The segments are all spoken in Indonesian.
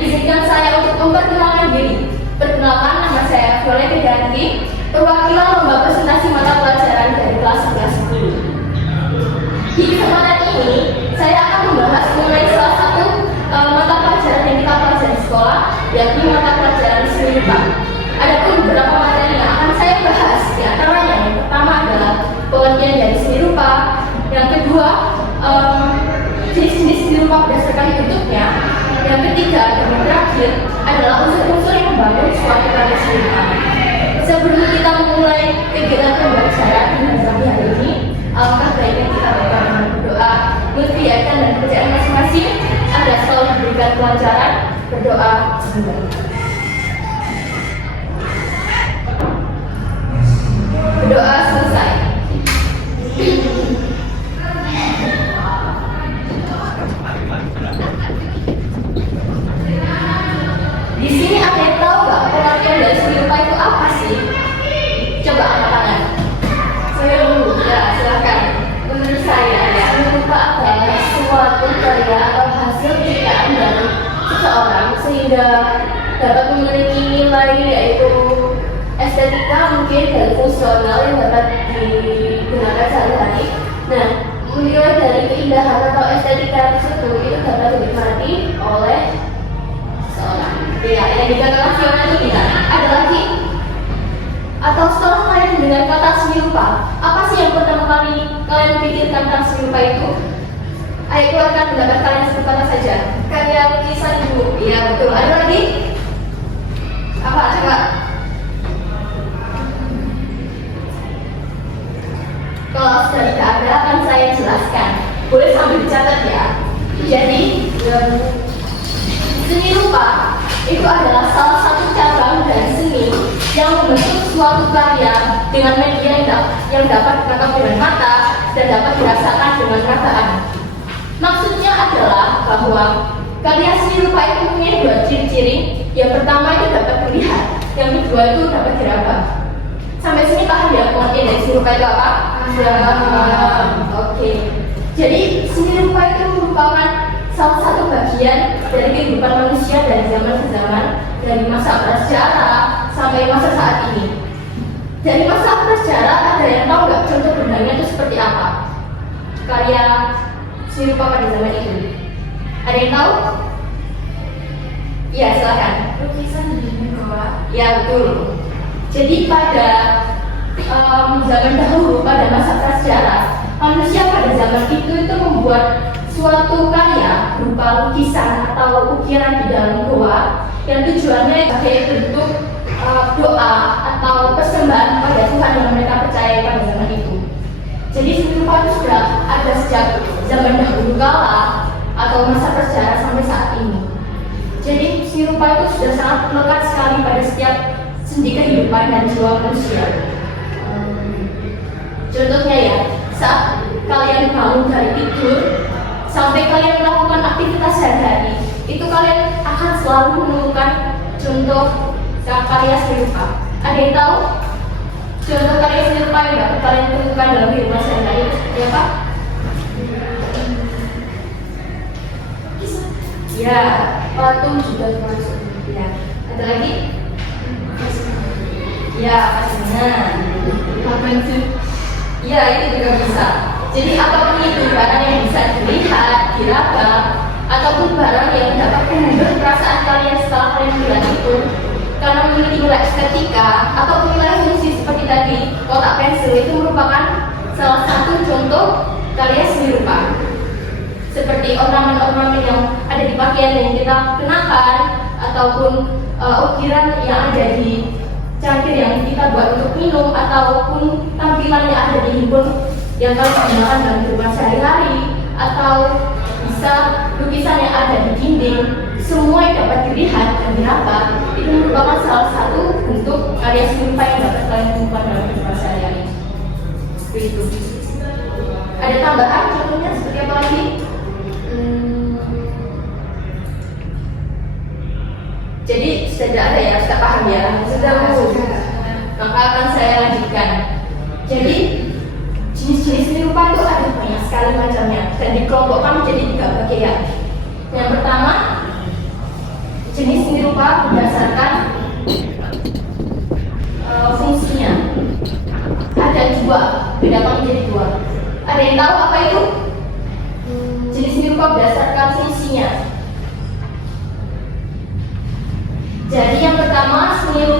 Izinkan saya untuk memperkenalkan diri. Perkenalkan, nama saya Violet Widianti, perwakilan lomba presentasi mata pelajaran dari kelas 11. Di kesempatan ini, saya akan membahas mengenai salah satu mata pelajaran yang kita pelajari di sekolah, yakni mata pelajaran seni rupa. Ada pun beberapa materi yang akan saya bahas, di antaranya yang pertama adalah pengertian dari seni rupa, yang kedua jenis-jenis seni rupa berdasarkan bentuknya, yang ketiga dan yang terakhir adalah unsur-unsur yang membangun suatu karya seni rupa. Sebelum kita memulai kegiatan pembelajaran di hari ini, alangkah baiknya kita berdoa, mengikhtiarkan dan pekerjaan masing-masing agar selalu diberikan kelancaran. Berdoa sebentar. Berdoa selesai. Di sini ada yang tahu nggak pengertian dari seni rupa itu apa sih? Coba angkat tangan. Saya dulu, ya silakan. Menurut saya, seni rupa adalah suatu karya atau hasil ciptaan dari seseorang sehingga dapat memiliki nilai yaitu estetika mungkin dan fungsional yang dapat digunakan sehari-hari. Nah, nilai dari keindahan atau estetika tersebut itu dapat dinikmati oleh seorang. Ya, yang dikatakan Fiona itu tidak. Ada lagi? Atau setelah kalian mendengar kata seni rupa, apa sih yang pertama kali kalian pikirkan tentang seni rupa itu? Ayo keluarkan pendapat kalian satu kata saja. Karya lukisan ibu. Iya betul. Ada lagi? Apa? Coba. Kalau sudah tidak ada, akan saya jelaskan. Boleh sambil dicatat ya. Jadi, seni rupa itu adalah salah satu cabang dari seni yang membentuk suatu karya dengan media yang dapat ditangkap dengan mata dan dapat dirasakan dengan perasaan. Maksudnya adalah bahwa karya seni rupa itu punya dua ciri-ciri. Yang pertama itu dapat dilihat, yang kedua itu dapat diraba. Sampai sini paham ya pengertian dari seni rupa itu apa? Oke. Jadi seni rupa itu merupakan salah satu bagian dari kehidupan manusia dari zaman ke zaman, dari masa prasejarah sampai masa saat ini. Dari masa prasejarah ada yang tahu nggak contoh bendanya itu seperti apa? Karya seni rupa pada zaman itu. Ada yang tahu? Iya silakan. Lukisan di Goa. Ya betul. Jadi pada zaman dahulu, pada masa prasejarah, manusia pada zaman itu membuat suatu karya berupa lukisan atau ukiran di dalam goa yang tujuannya sebagai bentuk doa atau persembahan pada Tuhan yang mereka percaya pada zaman itu. Jadi seni rupa itu sudah ada sejak zaman dahulu kala atau masa prasejarah sampai saat ini. Jadi seni rupa itu sudah sangat melekat sekali pada setiap sendi kehidupan dan jiwa manusia. Contohnya ya, saat kalian bangun dari tidur sampai kalian melakukan aktivitas sehari-hari, itu kalian akan selalu menemukan contoh karya seni rupa. Ada yang tahu contoh karya seni rupa yang dapat kalian temukan dalam kehidupan sehari-hari seperti apa? Ya, patung juga termasuk. Ya, ada lagi? Ya, pasangan. Ya, itu juga bisa. Jadi apapun itu, barang yang bisa dilihat, diraba, ataupun barang yang dapat mengubah perasaan kalian setelah kalian melihat itu, karena memiliki nilai estetika ataupun nilai fungsi seperti tadi, kotak pensil itu merupakan salah satu contoh karya seni rupa. Seperti ornamen-ornamen yang ada di pakaian yang kita kenakan, ataupun ukiran yang ada di cangkir yang kita buat untuk minum, ataupun tampilan yang ada di handphone yang kalian gunakan dalam kehidupan sehari-hari, atau bisa lukisan yang ada di dinding, semua yang dapat dilihat dan diraba itu merupakan salah satu bentuk karya seni rupa yang dapat kalian temukan dalam kehidupan sehari-hari. Begitu. Ada tambahan contohnya seperti apa lagi? Jadi sudah ada ya, sudah paham ya? Sudah Bu. Maka akan saya lanjutkan. Jadi jenis-jenis seni rupa itu ada banyak sekali macamnya dan dikelompokkan menjadi 3 bagian. Yang pertama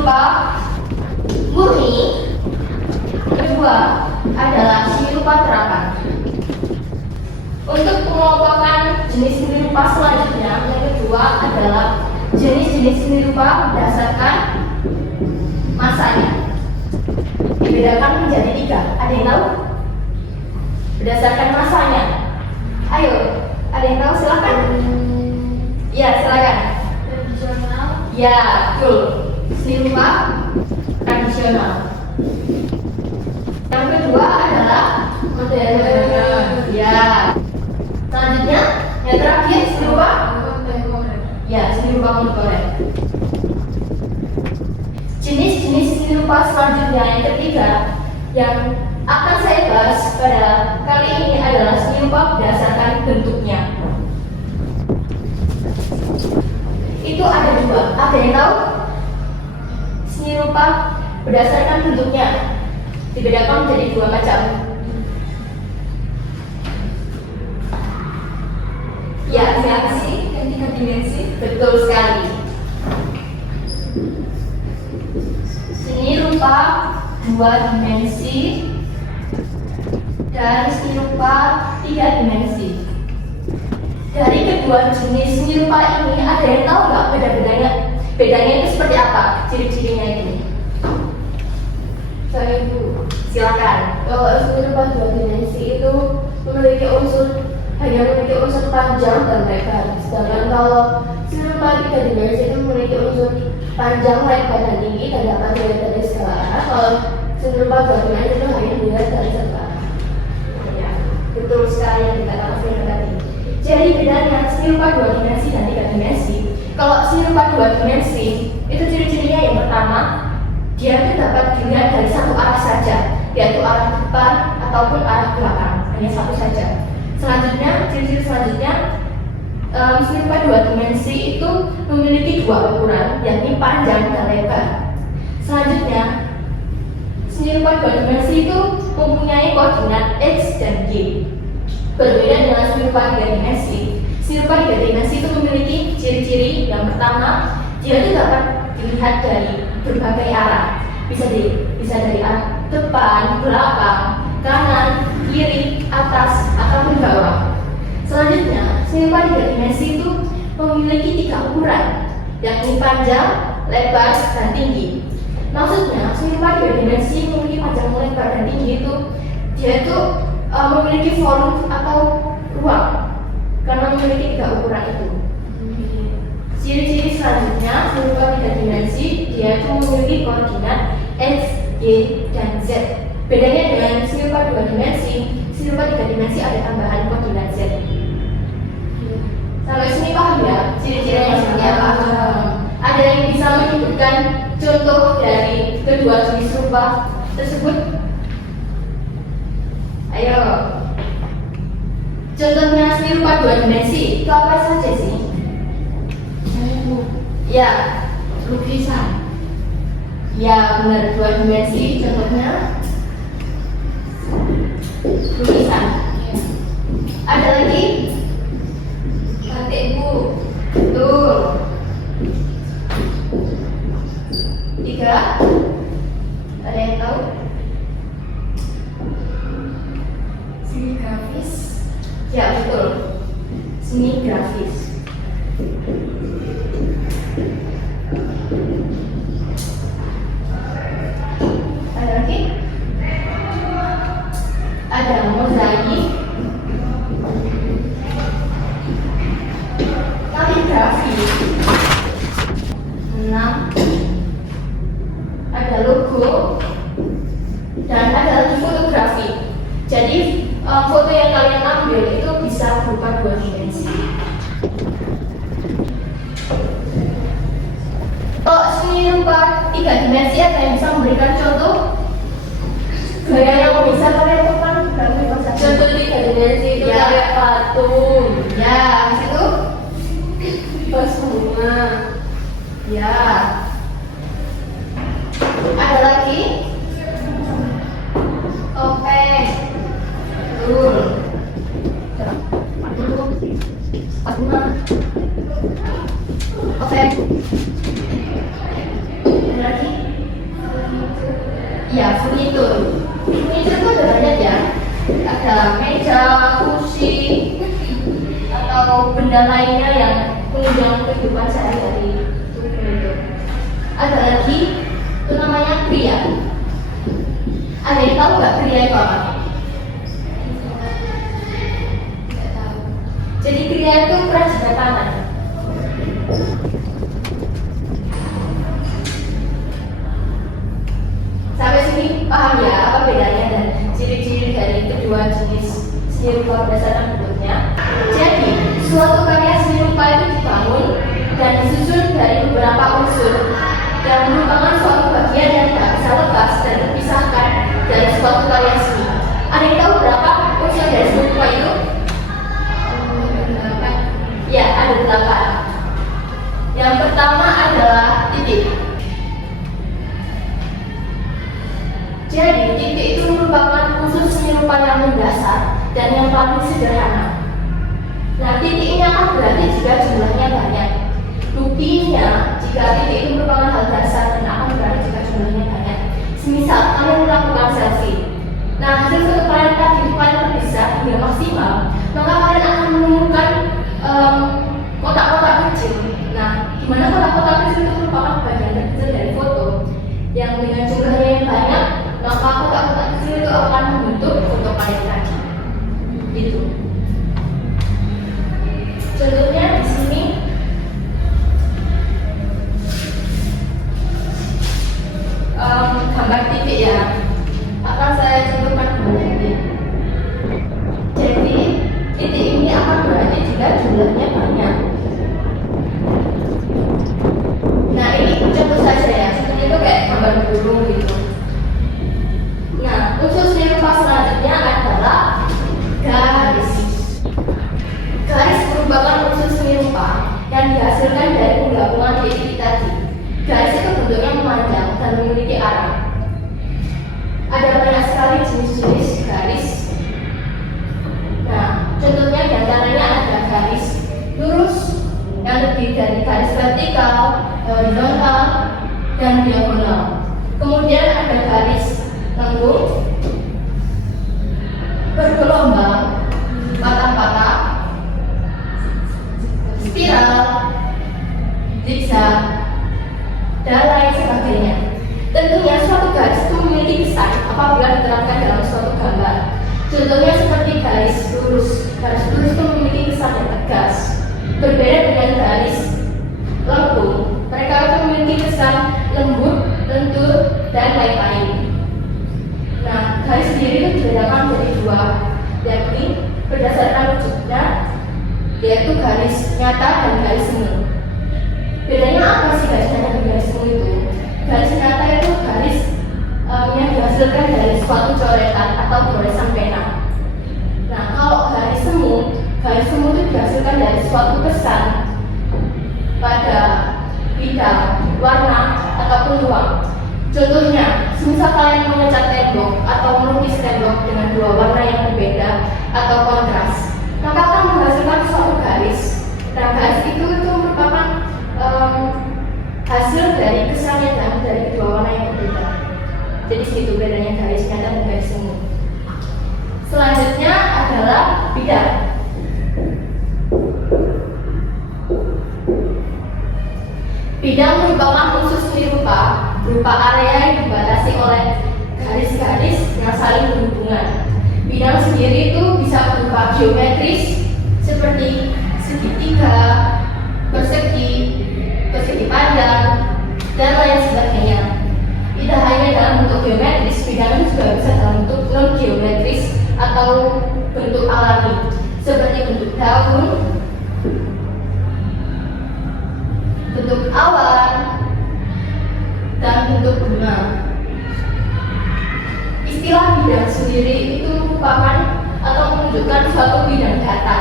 rupa murni. Kedua adalah seni rupa terapan. Untuk pengelompokan jenis seni rupa selanjutnya, yang kedua adalah jenis-jenis seni rupa berdasarkan masanya. Dibedakan menjadi 3. Ada yang tahu? Berdasarkan masanya. Ayo, ada yang tahu? Silakan. Ya, silakan. Tradisional. Ya, betul. Seni rupa tradisional. Yang kedua adalah modern. Ya. Selanjutnya, yang terakhir seni rupa. Ya, seni rupa kontemporer. Jenis-jenis seni rupa selanjutnya yang ketiga yang akan saya bahas pada kali ini adalah seni rupa berdasarkan bentuknya. Itu ada 2. Ada yang tahu? Seni rupa berdasarkan bentuknya dibedakan menjadi 2 macam. Ya, Dimensi dan 3 dimensi. betul sekali. Seni rupa 2 dimensi dan seni rupa 3 dimensi. Dari kedua jenis seni rupa ini, ada yang tahu nggak bedanya? Bedanya itu seperti apa? Ciri-cirinya ini? Saya Bu. Silakan. Kalau seni rupa 2 dimensi itu hanya memiliki unsur panjang dan lebar. Sedangkan kalau seni rupa 3 dimensi itu memiliki unsur panjang, lebar dan tinggi dan dapat dilihat dari segala arah. Kalau seni rupa 2 dimensi itu hanya dilihat dari satu arah. Ya, betul sekali yang dikatakan Frida tadi. Jadi bedanya seni rupa 2 dimensi dan 3 dimensi. Kalau seni rupa 2 dimensi itu ciri-cirinya yang pertama, dia itu dapat dilihat dari satu arah saja, yaitu arah depan ataupun arah belakang, hanya satu saja. Selanjutnya, ciri-ciri selanjutnya, seni rupa 2 dimensi itu memiliki 2 ukuran, yakni panjang dan lebar. Selanjutnya, seni rupa 2 dimensi itu mempunyai koordinat X dan Y. Berbeda dengan seni rupa 3 dimensi. Seni rupa 3 dimensi itu memiliki ciri-ciri yang pertama, dia itu dapat dilihat dari berbagai arah. Bisa dari arah depan, belakang, kanan, kiri, atas, ataupun bawah. Selanjutnya, seni rupa 3 dimensi itu memiliki 3 ukuran, yakni panjang, lebar, dan tinggi. Maksudnya, seni rupa 3 dimensi memiliki panjang, lebar, dan tinggi itu dia itu memiliki volume atau ruang karena memiliki 3 ukuran itu. Ciri-ciri selanjutnya, seni rupa 3 dimensi dia itu memiliki koordinat X, Y, dan Z. Bedanya dengan seni rupa 2 dimensi, seni rupa 3 dimensi ada tambahan koordinat Z. Sampai sini paham ya? Ciri-cirinya seperti apa? Ada yang bisa menyebutkan contoh dari kedua jenis rupa tersebut? Ayo. Contohnya seni rupa 2 dimensi itu apa saja sih? Ya, lukisan. Ya, benar, 2 dimensi contohnya lukisan. Ada lagi? Batik Bu. Betul. 3. Ada yang tahu? Seni grafis. Ya, betul. Seni grafis. Ada lagi? Ada mozaik, kaligrafi. 6. Ada logo dan ada lagi fotografi. Jadi foto yang kalian ambil itu bisa berupa 2 dimensi. Kalau seni rupa 3 dimensi, ada yang bisa memberikan contoh? Gaya yang bisa kalian lakukan? Contoh 3 dimensi itu Ya. kayak patung, Ya, habis itu? vas bunga, Ya. Ada lagi? Topeng. Betul. Topeng. Ada lagi? Ya, furnitur. Furnitur itu ada banyak ya. Ada meja, kursi, atau benda lainnya yang menunjang kehidupan sehari-hari. Itu furnitur. Ada lagi, itu namanya pria. Ada yang tahu nggak pria itu apa? Jadi pria itu kerajinan tangan. Sampai sini paham ya apa bedanya dan ciri-ciri dari kedua jenis seni rupa berdasarkan bentuknya. Jadi suatu karya seni rupa itu dibangun dan disusun dari beberapa unsur yang merupakan suatu bagian yang tidak bisa lepas dan terpisahkan dari suatu karya seni. Ada yang tahu berapa unsur dari seni rupa itu? Ya, ada 8. Yang pertama adalah titik. Jadi, titik itu merupakan unsur seni rupa yang mendasar dan yang paling sederhana. Nah, titik ini akan berarti jika jumlahnya banyak. Buktinya, jika titik itu merupakan hal dasar dan akan berarti jika jumlahnya banyak. Semisal, kalian melakukan selfie. Nah, hasil foto kalian tadi itu kalian terpisah hingga maksimal, maka kalian akan menemukan kotak-kotak kecil. Nah, di mana kotak-kotak kecil itu merupakan bagian terkecil dari foto yang dengan jumlahnya yang banyak, maka kotak-kotak kecil itu akan membentuk foto kalian tadi. Gitu. Contohnya di sini gambar titik ya. Akan saya contohkan gambar titik. Jadi titik ini akan berarti jika jumlahnya banyak. Nah, ini contoh saja ya. Seperti itu kayak gambar burung gitu. Nah, unsur seni rupa selanjutnya adalah garis. Garis merupakan unsur seni rupa yang dihasilkan dari penggabungan titik tadi. Garis itu bentuknya memanjang dan memiliki arah. Ada banyak sekali jenis-jenis garis. Nah, contohnya diantaranya ada garis lurus yang terdiri dari garis vertikal, horizontal, dan diagonal. Kemudian ada garis lengkung, bergelombang, patah-patah, spiral, zigzag, dan lain sebagainya. Tentunya suatu garis itu memiliki kesan apabila diterapkan dalam suatu gambar. Contohnya seperti garis lurus. Garis lurus itu memiliki kesan yang tegas. Berbeda dengan garis lengkung. Mereka itu memiliki kesan lembut, lentur, dan lain-lain. Nah, garis sendiri itu dibedakan menjadi dua, yakni berdasarkan wujudnya, yaitu garis nyata dan garis semu. Bedanya apa sih garis nyata dan garis semu itu? Garis nyata itu garis yang dihasilkan dari suatu coretan atau goresan pena. Nah, kalau garis semu itu dihasilkan dari suatu kesan pada bidang, warna, ataupun ruang. Contohnya, semisal kalian mengecat tembok atau melukis tembok dengan dua warna yang berbeda atau kontras, maka akan menghasilkan suatu garis. Nah, garis itu merupakan hasil dari kesan yang diambil dari kedua warna yang berbeda. Jadi segitu bedanya garis nyata dan garis semu. Selanjutnya adalah bidang. Bidang merupakan unsur seni rupa berupa area yang dibatasi oleh garis-garis yang saling berhubungan. Bidang sendiri itu bisa berupa geometris seperti segitiga, persegi, persegi panjang, dan lain sebagainya. Tidak hanya dalam bentuk geometris, bidang juga bisa dalam bentuk non-geometris atau bentuk alami seperti bentuk daun, bentuk awan, dan bentuk bunga. Istilah bidang sendiri itu merupakan atau menunjukkan suatu bidang data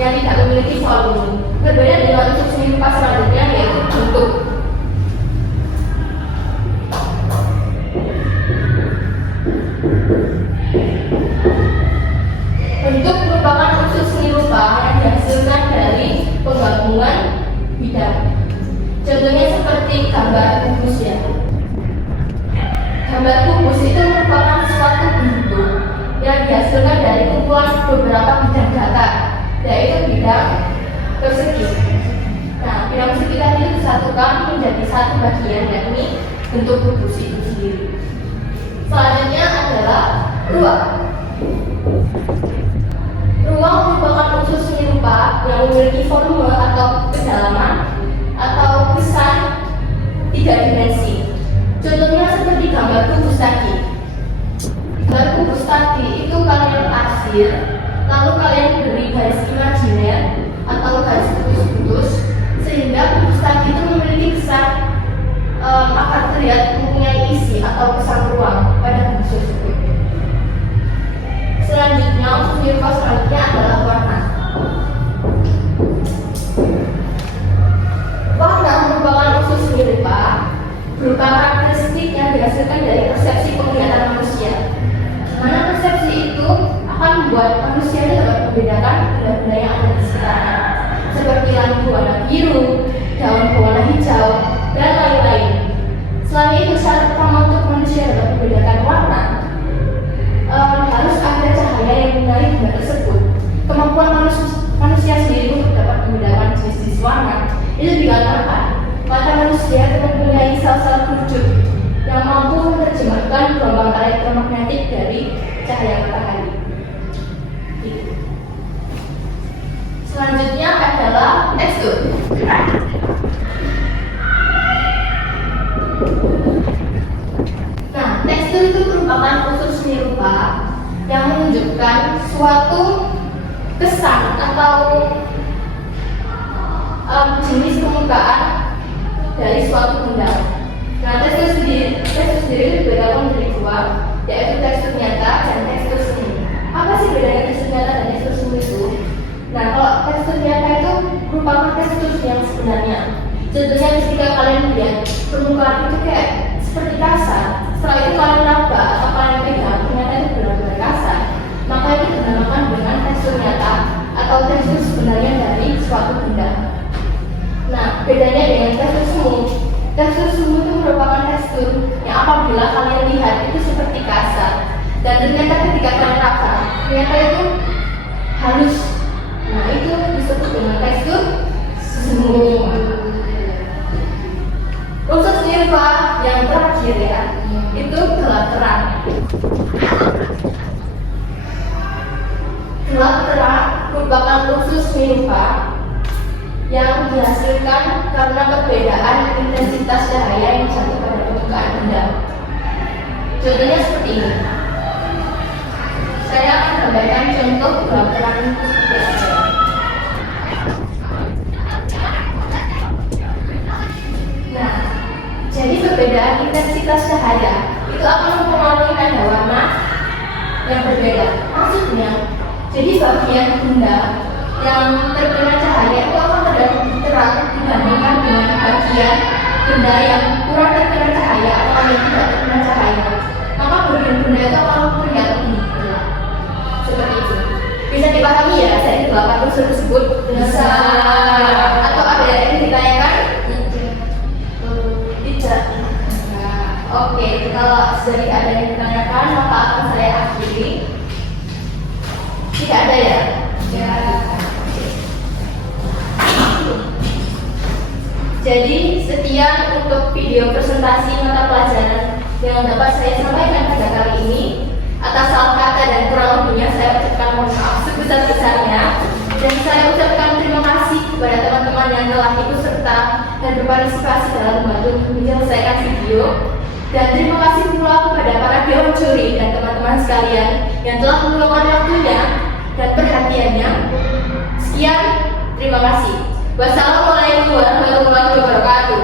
yang tidak memiliki volume. Berbeda dengan unsur seni rupa selanjutnya yaitu bentuk. Bentuk merupakan unsur seni rupa yang dihasilkan dari penggabungan bidang. Contohnya seperti gambar manusia. Gambar kubus itu merupakan suatu bentuk yang dihasilkan dari kumpulan beberapa bidang data, yaitu bidang persegi. Nah, bidang persegi tadi itu disatukan menjadi satu bagian, yakni bentuk kubus itu sendiri. Selanjutnya adalah ruang. Ruang merupakan unsur seni rupa yang memiliki volume atau kedalaman atau besar 3 dimensi. Contohnya seperti gambar kubus tadi. Gambar kubus tadi itu kalian arsir, lalu kalian beri garis imajiner atau garis putus-putus, sehingga kubus tadi itu memiliki kesan akan terlihat mempunyai isi atau kesan ruang pada kubus tersebut. Selanjutnya, untuk seni rupa selanjutnya adalah warna. Warna merupakan unsur seni rupa berupa karakteristik yang dihasilkan dari persepsi penglihatan manusia. Mana persepsi itu akan membuat manusia dapat membedakan benda-benda yang ada di sekitarnya, seperti langit berwarna biru, daun berwarna hijau, dan lain-lain. Selain itu, syarat utama untuk manusia dapat membedakan warna harus ada cahaya yang menyinari benda tersebut. Kemampuan manusia sendiri untuk dapat membedakan jenis-jenis warna itu dikarenakan mata manusia mempunyai sel-sel kerucut yang mampu menerjemahkan gelombang elektromagnetik dari cahaya matahari. Selanjutnya adalah tekstur. Nah, tekstur itu merupakan unsur seni rupa yang menunjukkan suatu kesan atau jenis permukaan dari suatu benda. Nah, tekstur sendiri dibedakan menjadi dua, yaitu tekstur nyata dan tekstur seni. Apa sih bedanya tekstur nyata dan tekstur seni itu? Nah, kalau tekstur nyata itu merupakan tekstur yang sebenarnya. Contohnya ketika kalian lihat permukaan itu kayak seperti kasar, setelah itu kalian raba atau kalian pegang, ternyata itu benar-benar kasar, maka itu dinamakan dengan tekstur nyata atau tekstur sebenarnya dari suatu benda. Nah, bedanya dengan tekstur semu. Tekstur semu itu merupakan tekstur yang apabila kalian lihat itu seperti kasar, dan ternyata ketika kalian raba, ternyata itu halus. Nah, itu disebut dengan tekstur semu. Unsur seni rupa yang terakhir ya, itu gelap terang. Gelap terang merupakan unsur seni rupa yang dihasilkan karena perbedaan intensitas cahaya yang jatuh pada permukaan benda. Contohnya seperti ini. Saya akan memberikan contoh gelap terang itu seperti apa. Nah, jadi perbedaan intensitas cahaya itu akan mempengaruhi nada warna yang berbeda. Maksudnya, jadi bagian benda yang terkena cahaya itu akan terlihat terang dibandingkan dengan bagian benda yang kurang terkena cahaya atau yang tidak terkena cahaya. Maka bagian benda itu akan terlihat lebih gelap. Seperti itu. Bisa dipahami ya, saya di belakang unsur tersebut? Bisa. Atau ada yang ditanyakan? Tidak. Oke, kalau sudah tidak ada yang ditanyakan, maka akan saya akhiri. Tidak ada ya? Ya. Jadi sekian untuk video presentasi mata pelajaran yang dapat saya sampaikan pada kali ini. Atas salah kata dan kurang lebihnya saya ucapkan mohon maaf sebesar-besarnya, dan saya ucapkan terima kasih kepada teman-teman yang telah ikut serta dan berpartisipasi dalam membantu menyelesaikan video. Dan terima kasih pula kepada para dewan juri dan teman-teman sekalian yang telah meluangkan waktunya dan perhatiannya. Sekian, terima kasih. Wassalamualaikum warahmatullahi wabarakatuh.